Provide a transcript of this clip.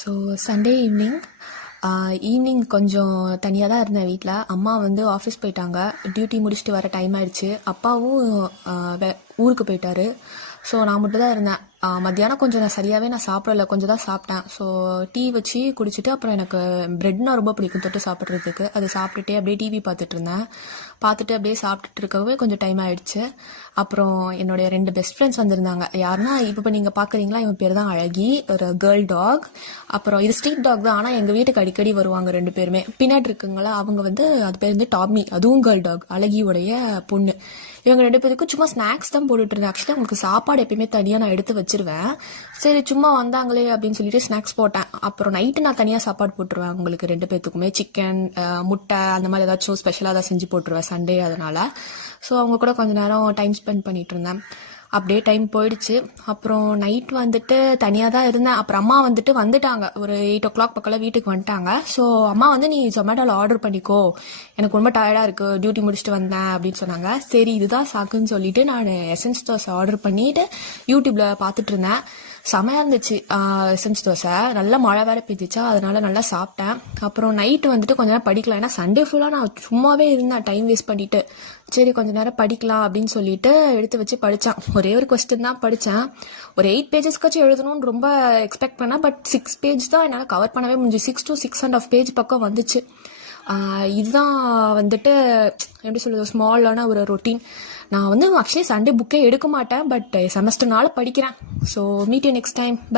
So Sunday evening கொஞ்சம் தனியாக தான் இருந்தேன் வீட்டில். அம்மா வந்து ஆஃபீஸ் போயிட்டாங்க. டியூட்டி முடிச்சுட்டு வர டைம் ஆயிடுச்சு. அப்பாவும் ஊருக்கு போயிட்டாரு. ஸோ நான் மட்டும் தான் இருந்தேன். மத்தியானம் கொஞ்சம் நான் சாப்பிடல, கொஞ்சம் தான் சாப்பிட்டேன். ஸோ டீ வச்சு குடிச்சிட்டு அப்புறம் எனக்கு ப்ரெட்னா ரொம்ப பிடிக்கும் தொட்டு சாப்பிட்றதுக்கு. அதை சாப்பிட்டுட்டே அப்படியே டிவி பார்த்துட்டு இருந்தேன். பார்த்துட்டு அப்படியே சாப்பிட்டுட்டு இருக்கவே கொஞ்சம் டைம் ஆயிடுச்சு. அப்புறம் என்னுடைய 2 பெஸ்ட் ஃப்ரெண்ட்ஸ் வந்திருந்தாங்க. யாருன்னா இப்போ நீங்கள் பார்க்குறீங்களா, இவன் பேர் தான் அழகி, ஒரு கேர்ள் டாக். அப்புறம் இது ஸ்ட்ரீட் டாக் தான், ஆனால் எங்கள் வீட்டுக்கு அடிக்கடி வருவாங்க 2 பேருமே. பின்னாடி இருக்குங்களா, அவங்க வந்து அது பேர் வந்து டாமி, அதுவும் கேர்ள் டாக், அழகியோடைய பொண்ணு. இவங்க 2 பேருக்கும் சும்மா ஸ்நாக்ஸ் தான் போட்டுட்டு இருந்தேன். ஆக்சுவலி அவங்களுக்கு சாப்பாடு எப்பயுமே தனியாக நான் எடுத்து வச்சிருவேன். சரி சும்மா வந்தாங்களே அப்படின்னு சொல்லிட்டு ஸ்நாக்ஸ் போட்டேன். அப்புறம் நைட்டு நான் தனியாக சாப்பாடு போட்டுருவேன் அவங்களுக்கு 2 பேர்த்துக்குமே. சிக்கன், முட்டை அந்த மாதிரி ஏதாச்சும் ஸ்பெஷலாக தான் செஞ்சு போட்டுருவேன் சண்டே அதனால. ஸோ அவங்க கூட கொஞ்ச நேரம் டைம் ஸ்பெண்ட் பண்ணிட்டு இருந்தேன். அப்படியே டைம் போயிடுச்சு. அப்புறம் நைட் வந்துட்டு தனியாக தான் இருந்தேன். அப்புறம் அம்மா வந்துட்டாங்க ஒரு 8 o'clock பக்கம் வீட்டுக்கு வந்துட்டாங்க. ஸோ அம்மா வந்து நீ ஜொமேட்டோவில் ஆர்டர் பண்ணிக்கோ, எனக்கு ரொம்ப டயர்டாக இருக்குது, டியூட்டி முடிச்சுட்டு வந்தேன் அப்படின்னு சொன்னாங்க. சரி இதுதான் சாக்குன்னு சொல்லிட்டு நான் எசன்ஸ் தோசை ஆர்டர் பண்ணிட்டு யூடியூப்பில் பார்த்துட்டு இருந்தேன். செமையாக இருந்துச்சு எசன்ஸ் தோசை. நல்லா மழை வேற பெய்ஞ்சிச்சா, அதனால நல்லா சாப்பிட்டேன். அப்புறம் நைட்டு வந்துட்டு கொஞ்ச நேரம் படிக்கலாம். ஏன்னா சண்டே ஃபுல்லாக நான் சும்மாவே இருந்தேன் டைம் வேஸ்ட் பண்ணிட்டு. சரி கொஞ்ச நேரம் படிக்கலாம் அப்படின்னு சொல்லிட்டு எடுத்து வச்சு படித்தேன். ஒரே ஒரு கொஸ்டின் தான் படித்தேன். ஒரு 8 pagesக்காச்சும் எழுதணும்னு ரொம்ப எக்ஸ்பெக்ட் பண்ணேன். பட் 6 page தான் என்னால் கவர் பண்ணவே முடிஞ்சு. 6 to 6.5 page பக்கம் வந்துச்சு. இதுதான் வந்துட்டு எப்படி சொல்கிறது, ஸ்மாலான ஒரு ரொட்டீன். நான் வந்து ஆக்சுவலி சண்டே புக்கே எடுக்க மாட்டேன், பட் செமஸ்டர்னால படிக்கிறேன். So meet you next time. By.